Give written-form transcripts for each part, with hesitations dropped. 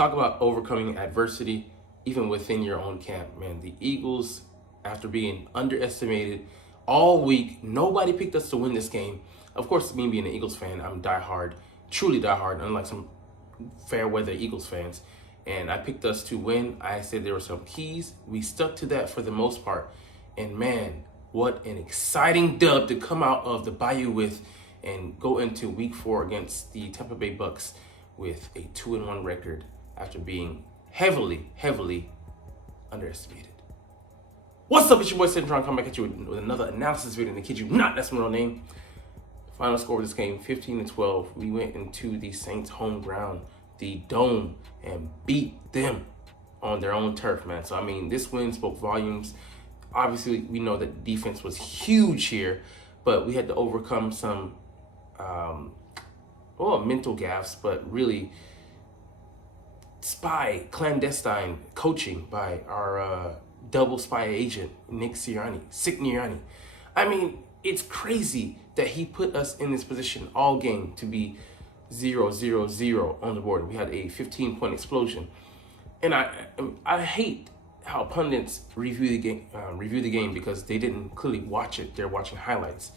Talk about overcoming adversity, even within your own camp, man. The Eagles, after being underestimated all week, nobody picked us to win this game. Of course, me being an Eagles fan, I'm diehard, truly diehard, unlike some fair weather Eagles fans. And I picked us to win. I said there were some keys. We stuck to that for the most part. And man, what an exciting dub to come out of the Bayou with and go into week 4 against the Tampa Bay Bucks with a 2-1 record after being heavily underestimated. What's up, it's your boy Cintron, come back at you with another analysis video, and to kid you not, that's my real name. Final score of this game, 15-12. We went into the Saints' home ground, the Dome, and beat them on their own turf, man. So, I mean, this win spoke volumes. Obviously, we know that defense was huge here, but we had to overcome some, mental gaffes, but really clandestine coaching by our double spy agent, Nick Sirianni. I mean, it's crazy that he put us in this position all game to be 0-0-0 on the board. We had a 15-point explosion. And I hate how pundits review the game because they didn't clearly watch it. They're watching highlights.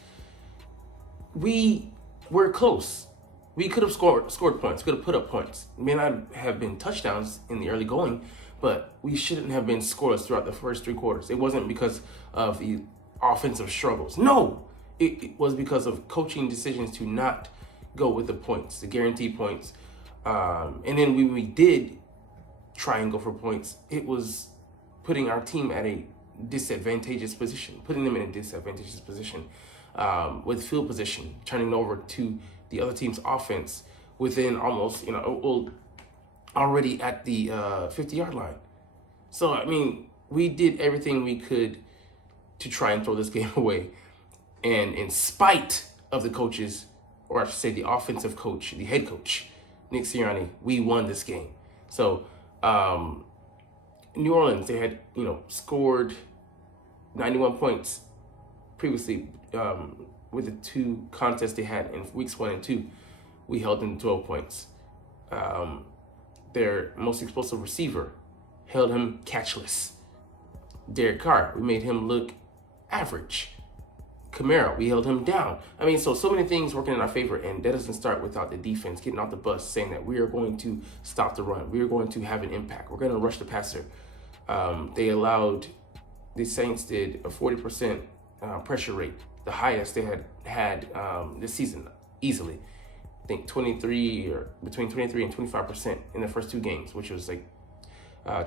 We were close. We could have scored points, could have put up points. It may not have been touchdowns in the early going, but we shouldn't have been scoreless throughout the first 3 quarters. It wasn't because of the offensive struggles. No, it was because of coaching decisions to not go with the points, the guaranteed points. And then when we did try and go for points, it was putting our team at a disadvantageous position, with field position, turning it over to the other team's offense within almost, already at the 50-yard line. So, I mean, we did everything we could to try and throw this game away. And in spite of the coaches, or I should say the offensive coach, the head coach, Nick Sirianni, we won this game. So, New Orleans, they had, scored 91 points previously with the 2 contests they had in weeks 1 and 2. We held them to 12 points. Their most explosive receiver held him catchless. Derek Carr, we made him look average. Kamara, we held him down. I mean, so many things working in our favor, and that doesn't start without the defense getting off the bus, saying that we are going to stop the run. We are going to have an impact. We're going to rush the passer. The Saints did a 40% pressure rate, the highest they had this season, easily. I think between 23 and 25% in the first 2 games, which was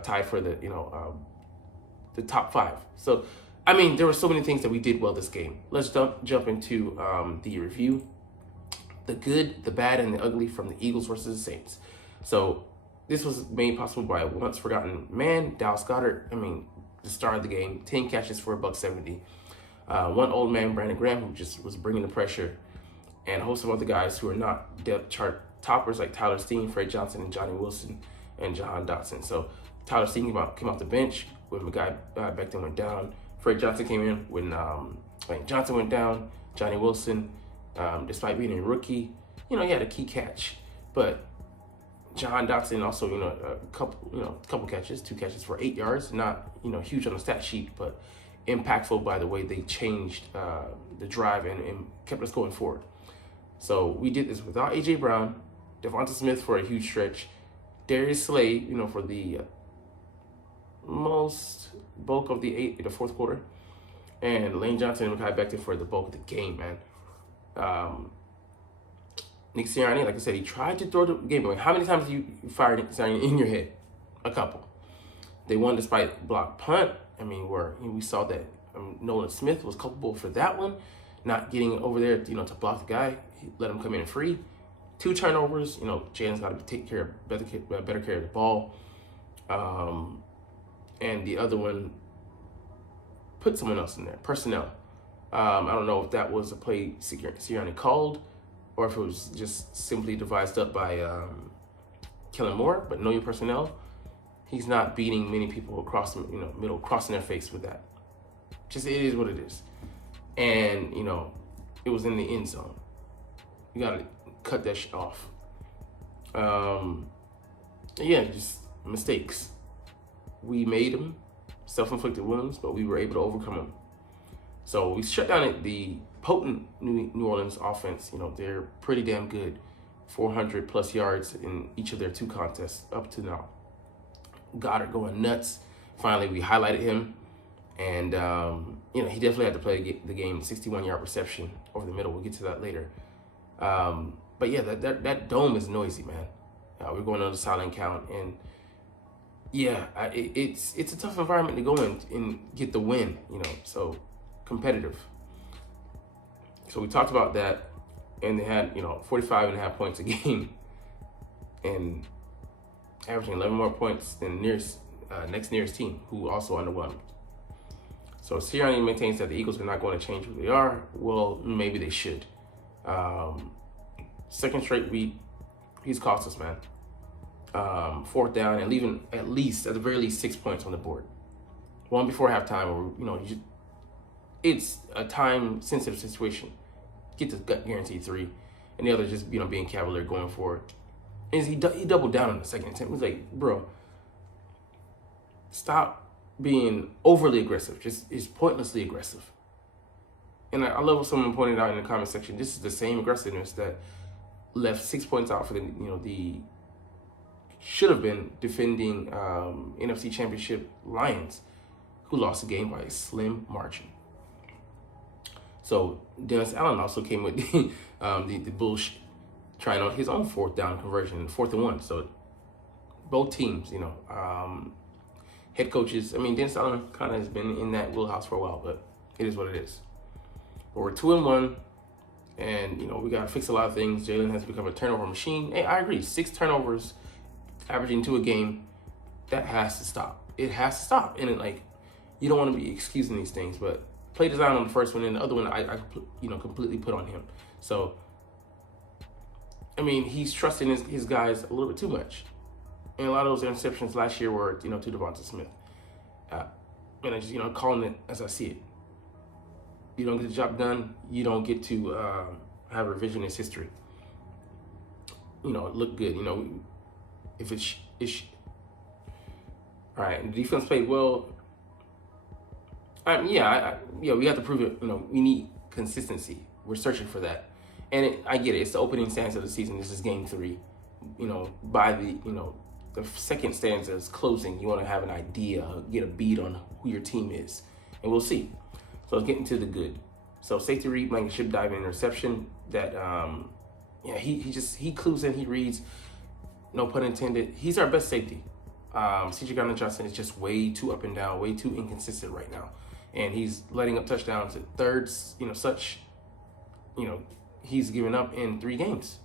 tied for the top 5. So, I mean, there were so many things that we did well this game. Let's jump into the review. The good, the bad, and the ugly from the Eagles versus the Saints. So this was made possible by a once forgotten man, Dallas Goedert. I mean, the star of the game, 10 catches for $170. One old man, Brandon Graham, who just was bringing the pressure, and a host of other guys who are not depth chart toppers like Tyler Steen, Fred Johnson, and Johnny Wilson, and Jahan Dotson. So Tyler Steen came off the bench when the guy back then went down. Fred Johnson came in when Johnson went down. Johnny Wilson, despite being a rookie, he had a key catch. But Jahan Dotson also, a couple catches, 2 catches for 8 yards. Not, huge on the stat sheet, but impactful by the way they changed the drive and kept us going forward. So we did this without A.J. Brown, Devonta Smith for a huge stretch, Darius Slay, for the most bulk of the 4th quarter, and Lane Johnson and Mekhi Becton for the bulk of the game, man. Nick Sirianni, like I said, he tried to throw the game away. How many times do you fire Nick Sirianni in your head? A couple. They won despite block punt. I mean, we saw that Nolan Smith was culpable for that one, not getting over there, to block the guy. He let him come in free. 2 turnovers. Jalen's got to take better care of the ball. And the other one, put someone else in there, personnel. I don't know if that was a play Sirianni called or if it was just simply devised up by Kellen Moore, but know your personnel. He's not beating many people across the middle, crossing their face with that. Just, it is what it is. And, it was in the end zone. You got to cut that shit off. Yeah, just mistakes. We made them, self-inflicted wounds, but we were able to overcome them. So we shut down the potent New Orleans offense. You know, they're pretty damn good. 400 plus yards in each of their 2 contests up to now. Goddard going nuts. Finally, we highlighted him. And, you know, he definitely had to play the game. 61-yard reception over the middle. We'll get to that later. But yeah, that dome is noisy, man. We're going on the silent count. And yeah, it's a tough environment to go in and get the win, you know, so competitive. So we talked about that, and they had, you know, 45.5 points a game and averaging 11 more points than next nearest team, who also underwhelmed. So Sirianni maintains that the Eagles are not going to change who they are. Well, maybe they should. Second straight week, he's cost us, man. 4th down and leaving at the very least 6 points on the board. One before halftime, or you know, it's a time-sensitive situation. Get the guaranteed 3, and the other just, you know, being cavalier going for it. And he doubled down on the second attempt. He was like, bro, stop being overly aggressive. Just is pointlessly aggressive. And I love what someone pointed out in the comment section. This is the same aggressiveness that left 6 points out for the should have been defending NFC Championship Lions, who lost the game by a slim margin. So Dennis Allen also came with the bullshit, trying on his own 4th down conversion, 4th and 1. So both teams, you know, head coaches. I mean, Dennis Allen kind of has been in that wheelhouse for a while, but it is what it is. But we're 2-1, and you know, we gotta fix a lot of things. Jalen has become a turnover machine. Hey, I agree. 6 turnovers, averaging 2 a game. That has to stop. It has to stop. And you don't want to be excusing these things, but play design on the first one, and the other one I completely put on him. So, I mean, he's trusting his guys a little bit too much. And a lot of those interceptions last year were, to Devonta Smith. And I just, calling it as I see it. You don't get the job done, you don't get to have revisionist history. Look good. If it's all right, and the defense played well. We have to prove it. We need consistency. We're searching for that, and I get it. It's the opening stanza of the season. This is game 3. By the second stanza is closing. You want to have an idea, get a beat on who your team is, and we'll see. So let's get into the good. So safety read, Blankenship diving interception. That he clues in. He reads. No pun intended. He's our best safety. C.J. Gardner-Johnson is just way too up and down, way too inconsistent right now. And he's letting up touchdowns at thirds, he's given up in 3 games.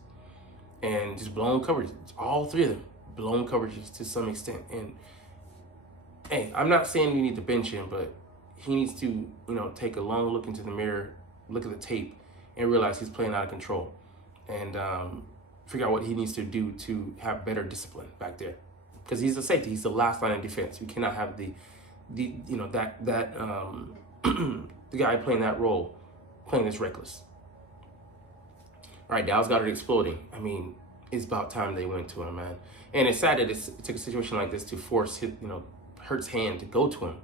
And just blown coverages. All 3 of them, blown coverages to some extent. And, hey, I'm not saying we need to bench him, but he needs to, take a long look into the mirror, look at the tape, and realize he's playing out of control. And figure out what he needs to do to have better discipline back there. Because he's the safety. He's the last line of defense. We cannot have the guy playing that role playing this reckless. All right, Dallas Goedert exploding. I mean, it's about time they went to him, man. And it's sad that it took a situation like this to force Hurts' hand to go to him.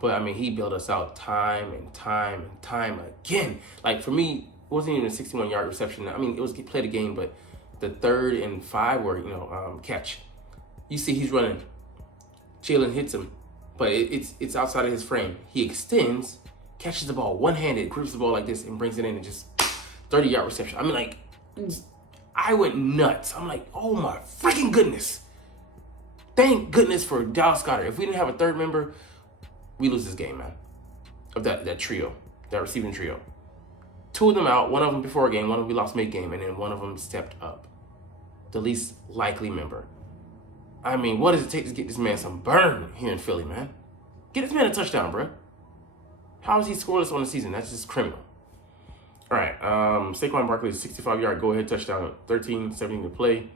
But I mean, he bailed us out time and time and time again. Like, for me, it wasn't even a 61-yard reception. I mean, it was played a game, but the 3rd and 5 were catch. You see he's running. Jalen hits him, but it's outside of his frame. He extends, catches the ball one-handed, grips the ball like this, and brings it in and just 30-yard reception. I mean, I went nuts. I'm like, oh my freaking goodness. Thank goodness for Dallas Goedert. If we didn't have a 3rd member, we lose this game, man. Of that trio, that receiving trio. 2 of them out, one of them before a game, one of them we lost mid-game, and then one of them stepped up. The least likely member. I mean, what does it take to get this man some burn here in Philly, man? Get this man a touchdown, bro. How is he scoreless on the season? That's just criminal. All right, Saquon Barkley's 65-yard go-ahead touchdown, 13-17 to play.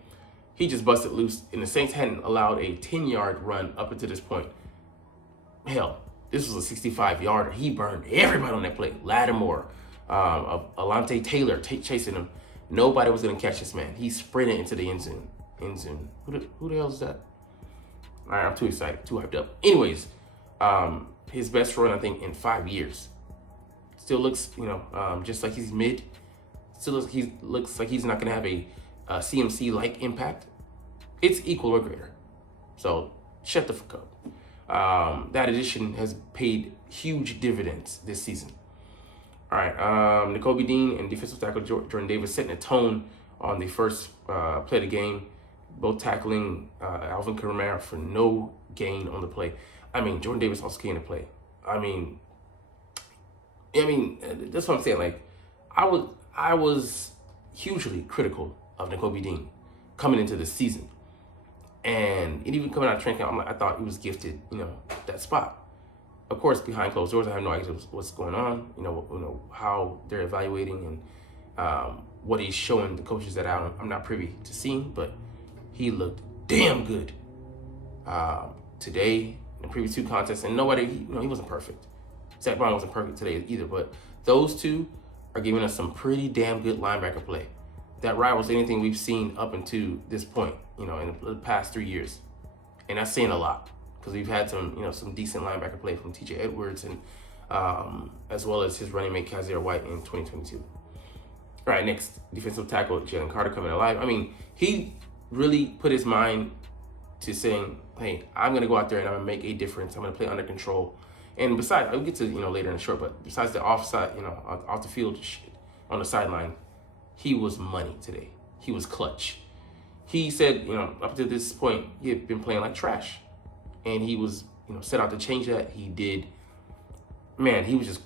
He just busted loose, and the Saints hadn't allowed a 10-yard run up until this point. Hell, this was a 65-yarder. He burned everybody on that play. Lattimore, Alante Taylor chasing him. Nobody was going to catch this man. He sprinted into the end zone. Inzun. Who the hell is that? All right, I'm too excited, too hyped up. Anyways, his best run, I think, in 5 years. Still looks, just like he's mid. Still looks like he's not going to have a CMC-like impact. It's equal or greater. So shut the fuck up. That addition has paid huge dividends this season. All right, Nakobe Dean and defensive tackle Jordan Davis setting a tone on the first play of the game, both tackling Alvin Kamara for no gain on the play. I mean, Jordan Davis also came to play. I mean, that's what I'm saying. Like, I was hugely critical of Nakobe Dean coming into this season. And even coming out of training camp, I thought he was gifted, that spot. Of course, behind closed doors, I have no idea what's going on, how they're evaluating and what he's showing the coaches that I'm not privy to seeing, but he looked damn good today in the previous 2 contests. And he wasn't perfect. Zach Brown wasn't perfect today either, but those two are giving us some pretty damn good linebacker play that rivals anything we've seen up until this point, in the past 3 years. And that's saying a lot because we've had some decent linebacker play from TJ Edwards and as well as his running mate Kazir White in 2022. All right, next, defensive tackle Jalen Carter coming alive. I mean, he really put his mind to saying, hey, I'm going to go out there and I'm going to make a difference. I'm going to play under control. And besides, I'll get to, later in the short, but besides the offside, off the field shit on the sideline, he was money today. He was clutch. He said, up to this point, he had been playing like trash. And he was, set out to change that. He did. Man, he was just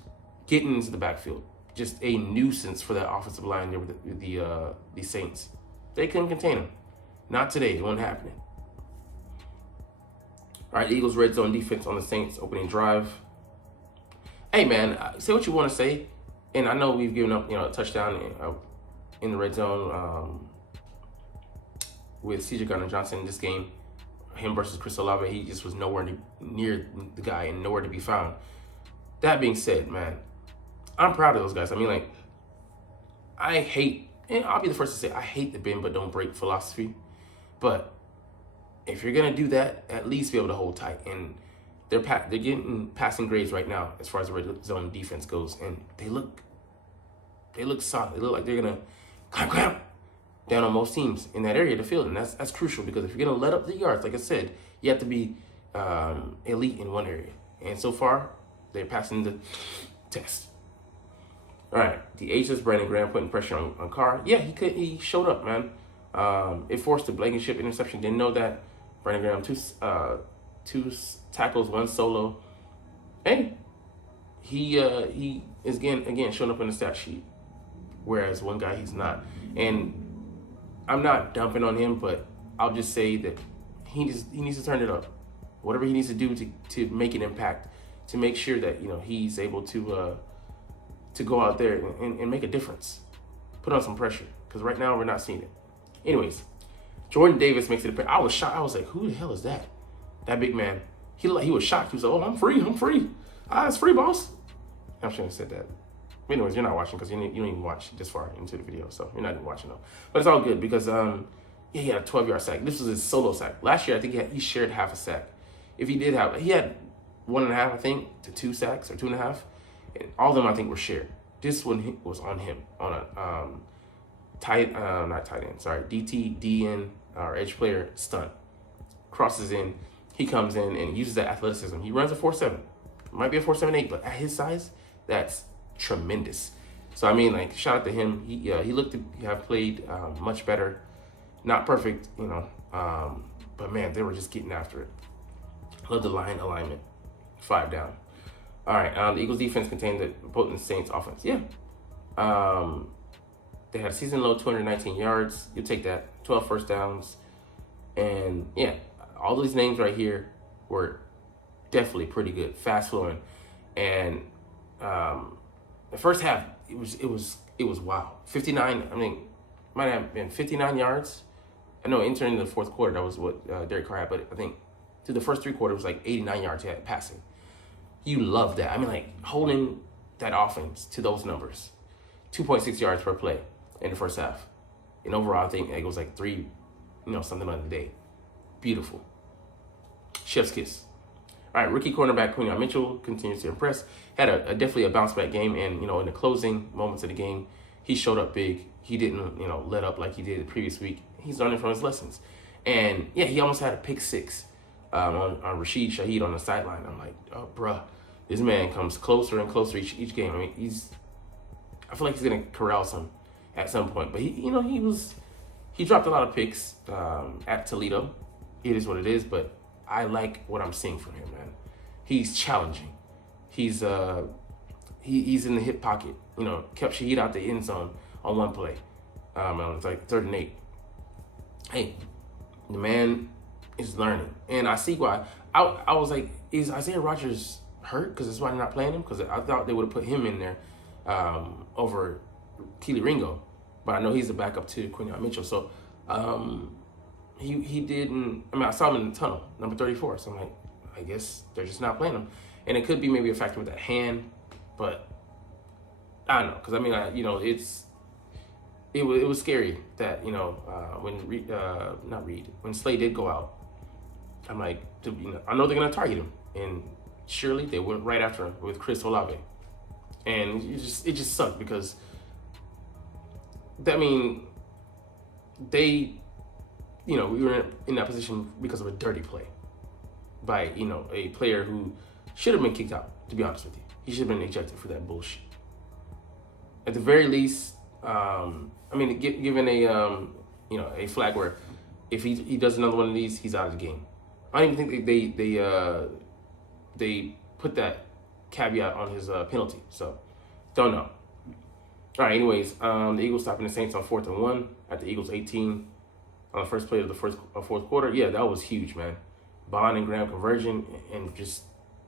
getting into the backfield. Just a nuisance for that offensive line there with the Saints. They couldn't contain him. Not today. It wasn't happening. All right, Eagles red zone defense on the Saints opening drive. Hey, man, say what you want to say. And I know we've given up, a touchdown in the red zone with C.J. Gardner-Johnson in this game. Him versus Chris Olave, he just was nowhere near the guy and nowhere to be found. That being said, man, I'm proud of those guys. I mean, like, I hate, and I'll be the first to say, I hate the bend but don't break philosophy. But if you're going to do that, at least be able to hold tight. And they're getting passing grades right now as far as the red zone defense goes. And they look solid. They look like they're going to clamp down on most teams in that area of the field. And that's crucial because if you're going to let up the yards, like I said, you have to be elite in one area. And so far, they're passing the test. All right, the ageless Brandon Graham putting pressure on Carr. Yeah, he showed up, man. It forced a Blankenship interception. Didn't know that. Brandon Graham, two tackles, 1 solo. Hey, he is again showing up in the stat sheet, whereas one guy he's not. And I'm not dumping on him, but I'll just say that he needs to turn it up. Whatever he needs to do to make an impact, to make sure that he's able to go out there and make a difference, put on some pressure, because right now we're not seeing it. Anyways, Jordan Davis makes it. I was shocked. I was like, who the hell is that? That big man. He was shocked. He was like, oh, I'm free. It's free, boss. I shouldn't have said that. Anyways, you're not watching because you don't even watch this far into the video, so you're not even watching though. But it's all good because he had a 12-yard sack. This was his solo sack. Last year, I think he shared half a sack. If he did he had 1.5, I think, to 2 sacks or 2.5, and all of them I think were shared. This one was on him on a DT, DN, or edge player stunt. Crosses in, he comes in and uses that athleticism. He runs a 4.7. Might be a 4.78, but at his size, that's tremendous. So I mean, like, shout out to him. He looked to have played much better. Not perfect, but man, they were just getting after it. Love the line alignment. 5 down. All right, the Eagles defense contained the potent Saints offense. Yeah. They had a season low 219 yards. You take that. 12 first downs. And yeah, all these names right here were definitely pretty good, fast flowing. And the first half, it was wow. 59, might have been 59 yards. I know entering the fourth quarter, that was what Derek Carr had, but I think through the first 3 quarters, it was like 89 yards passing. You love that. Holding that offense to those numbers. 2.6 yards per play in the first half. And overall, I think it was like something on the day. Beautiful. Chef's kiss. All right, rookie cornerback Quinyon Mitchell continues to impress. Had definitely a bounce back game, and in the closing moments of the game, he showed up big. He didn't let up like he did the previous week. He's learning from his lessons, and yeah, he almost had a pick six on Rashid Shaheed on the sideline. I'm like, oh, bruh, this man comes closer and closer each game. I mean, I feel like he's gonna corral some at some point, but he dropped a lot of picks at Toledo. It is what it is, but I like what I'm seeing from him, man. He's challenging. He's in the hip pocket. Kept Shaheed out the end zone on one play. It's like 3rd and 8. Hey, the man is learning, and I see why. I was like, is Isaiah Rodgers hurt? Because that's why they're not playing him. Because I thought they would have put him in there over Keely Ringo, but I know he's the backup to Quinyon Mitchell. So he didn't. I mean, I saw him in the tunnel, number 34. So I'm like, I guess they're just not playing him, and it could be maybe a factor with that hand, but I don't know. Because I mean, it was scary that when Slay did go out, I'm like, I know they're gonna target him, and surely they went right after him with Chris Olave, and it just sucked because we were in that position because of a dirty play by a player who should have been kicked out. To be honest with you, he should have been ejected for that bullshit. At the very least, given a flag where if he does another one of these, he's out of the game. I don't even think they put that caveat on his penalty. So don't know. All right. Anyways, the Eagles stopping the Saints on 4th and 1 at the Eagles 18 on the first play of the fourth quarter. Yeah, that was huge, man. Bond and Graham conversion and just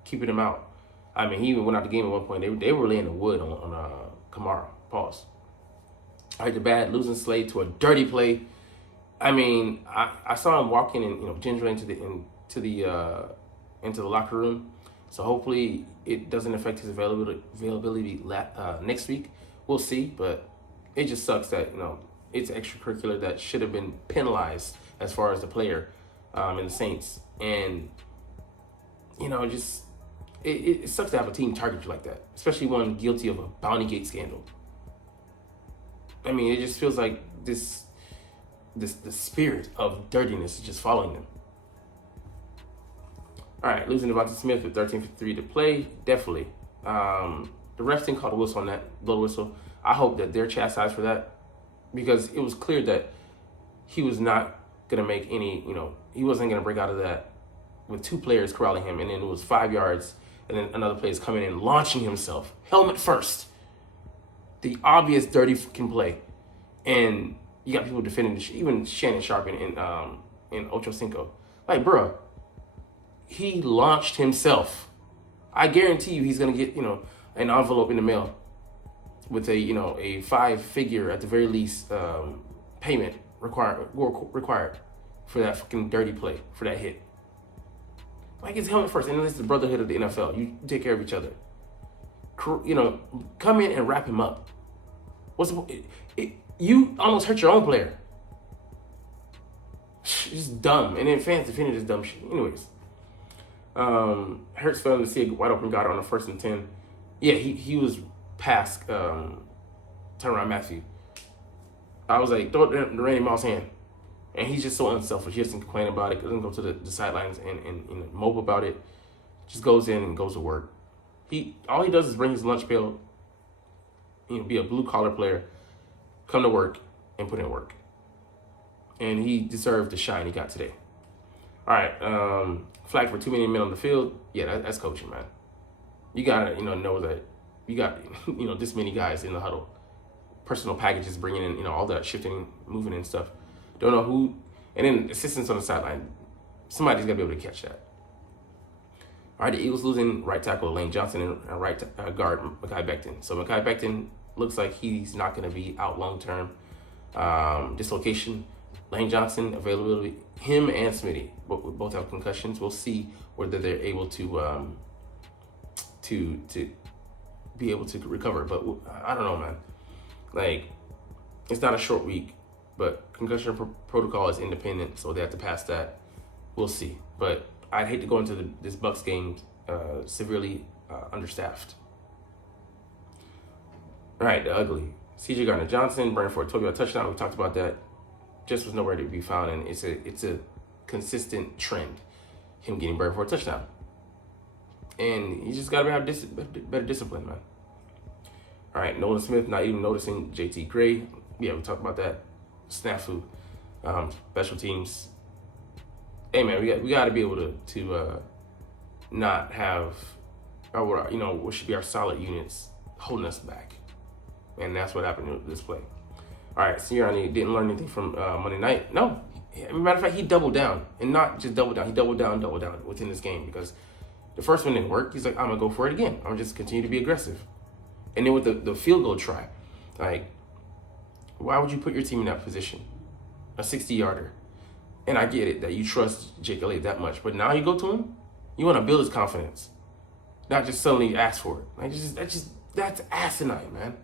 keeping him out. I mean, he even went out the game at one point. They were laying the wood on Kamara. Pause. All right, the bad losing Slade to a dirty play. I mean, I saw him walking and gingerly into the locker room. So hopefully it doesn't affect his availability next week. We'll see, but it just sucks that it's extracurricular that should have been penalized as far as the player in the Saints, and it sucks to have a team target you like that, especially one guilty of a Bounty Gate scandal. I mean, it just feels like the spirit of dirtiness is just following them. All right, losing Devonta Smith with 13:53 to play, definitely. The refs didn't call the whistle on that blow whistle. I hope that they're chastised for that, because it was clear that he was not going to make any, he wasn't going to break out of that with 2 players corralling him, and then it was 5 yards, and then another player is coming in, launching himself, helmet first. The obvious dirty fucking play. And you got people defending even Shannon Sharp and Ocho Cinco. Like, bruh, he launched himself. I guarantee you he's going to get, an envelope in the mail with a 5-figure, at the very least, payment required for that fucking dirty play, for that hit. Like, it's helmet first, and this is the brotherhood of the NFL. You take care of each other. Come in and wrap him up. You almost hurt your own player. It's dumb. And then fans defended this dumb shit. Anyways. Hurts failing to see a wide open guy on the 1st and 10. Yeah, he was past Tyrann Mathieu. I was like, throw it to Randy Moss' hand. And he's just so unselfish. He doesn't complain about it. Doesn't go to the sidelines and mope about it. Just goes in and goes to work. All he does is bring his lunch pail, be a blue-collar player, come to work, and put in work. And he deserved the shine he got today. All right, flag for too many men on the field. Yeah, that's coaching, man. You got to, know that you got, this many guys in the huddle. Personal packages bringing in, all that shifting, moving and stuff. Don't know who. And then assistants on the sideline. Somebody's got to be able to catch that. All right, the Eagles losing right tackle Lane Johnson and right guard Mekhi Becton. So Mekhi Becton looks like he's not going to be out long-term. Dislocation. Lane Johnson, availability. Him and Smitty both have concussions. We'll see whether they're able to be able to recover. But I don't know, man. Like, it's not a short week. But concussion protocol is independent, so they have to pass that. We'll see. But I'd hate to go into this Bucs game severely understaffed. All right, the ugly. C.J. Gardner-Johnson, burning for a 12-yard touchdown. We talked about that. Just was nowhere to be found, and it's a consistent trend, him getting burned for a touchdown. And you just got to have better discipline, man. All right, Nolan Smith not even noticing J.T. Gray. Yeah, we talked about that. Snafu. Special teams. Hey, man, we got to be able to not have, what should be our solid units holding us back. And that's what happened with this play. All right, Sirianni didn't learn anything from Monday night. No. As a matter of fact, he doubled down. And not just doubled down. He doubled down within this game. Because the first one didn't work. He's like, I'm going to go for it again. I'm going to just continue to be aggressive. And then with the field goal try, like, why would you put your team in that position? A 60-yarder. And I get it that you trust Jake Elliott that much. But now you go to him, you want to build his confidence. Not just suddenly ask for it. Like, that's asinine, man.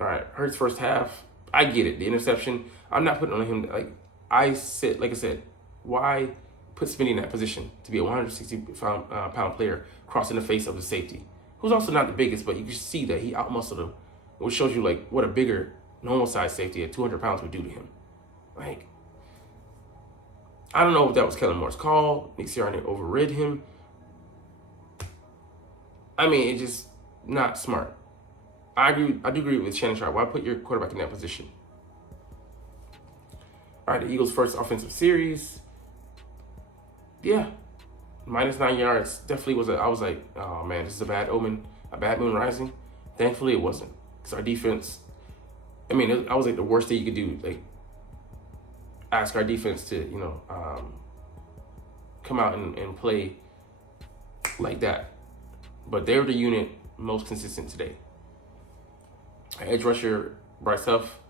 All right, Hurts first half. I get it. The interception, I'm not putting on him. Like I said, why put Smitty in that position to be a 160-pound player crossing the face of the safety, who's also not the biggest, but you can see that he outmuscled him, which shows you like what a bigger normal-sized safety at 200 pounds would do to him. Like, I don't know if that was Kellen Moore's call. Nick Sirianni overrid him. I mean, it's just not smart. I do agree with Shannon Sharp. Why put your quarterback in that position? All right, the Eagles' first offensive series. Yeah, -9 yards. Definitely was. I was like, oh man, this is a bad omen, a bad moon rising. Thankfully, it wasn't, because our defense. I mean, I was like the worst thing you could do. Like, ask our defense to come out and play like that. But they're the unit most consistent today. Edge rusher Bryce Huff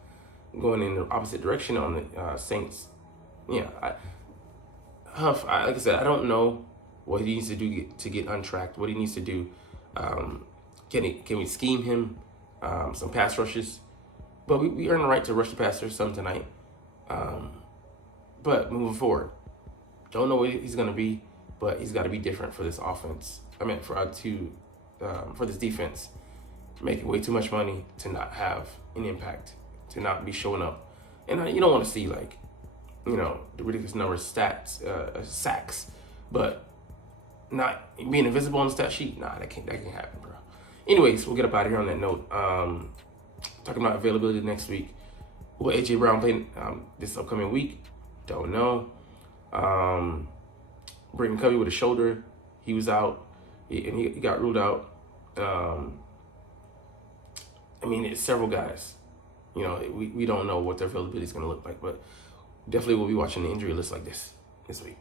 going in the opposite direction on the Saints. Yeah, Huff, like I said, I don't know what he needs to do to get untracked, what he needs to do. Can we scheme him some pass rushes? But we earn the right to rush the passer some tonight. But moving forward, don't know what he's going to be, but he's got to be different for this offense. I mean, for this defense. Making way too much money to not have an impact, to not be showing up. And you don't want to see, like, the ridiculous number of sacks, but not being invisible on the stat sheet. Nah, that can't happen, bro. Anyways, we'll get up out of here on that note. Talking about availability next week. Will A.J. Brown play this upcoming week? Don't know. Britton Covey with a shoulder. He was out, and he got ruled out. I mean, it's several guys. We don't know what their availability is going to look like, but definitely we'll be watching the injury list like this week.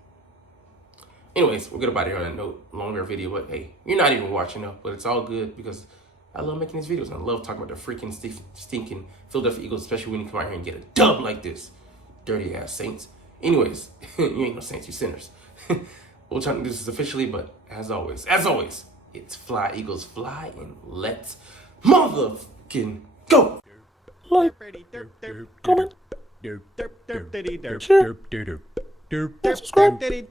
Anyways, we'll get up out of here on that note. Longer video, but hey, you're not even watching though, but it's all good because I love making these videos. And I love talking about the freaking stinking Philadelphia Eagles, especially when you come out here and get a dub like this. Dirty ass Saints. Anyways, you ain't no Saints, you sinners. We'll try to do this officially, but as always, it's fly, Eagles, fly, and let's motherfucking go. Like, comment, share, and subscribe if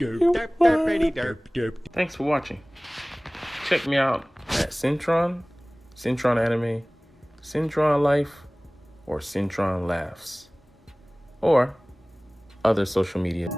you Thanks for watching. Check me out at Cintron Anime, Cintron Life, or Cintron Laughs, or other social media.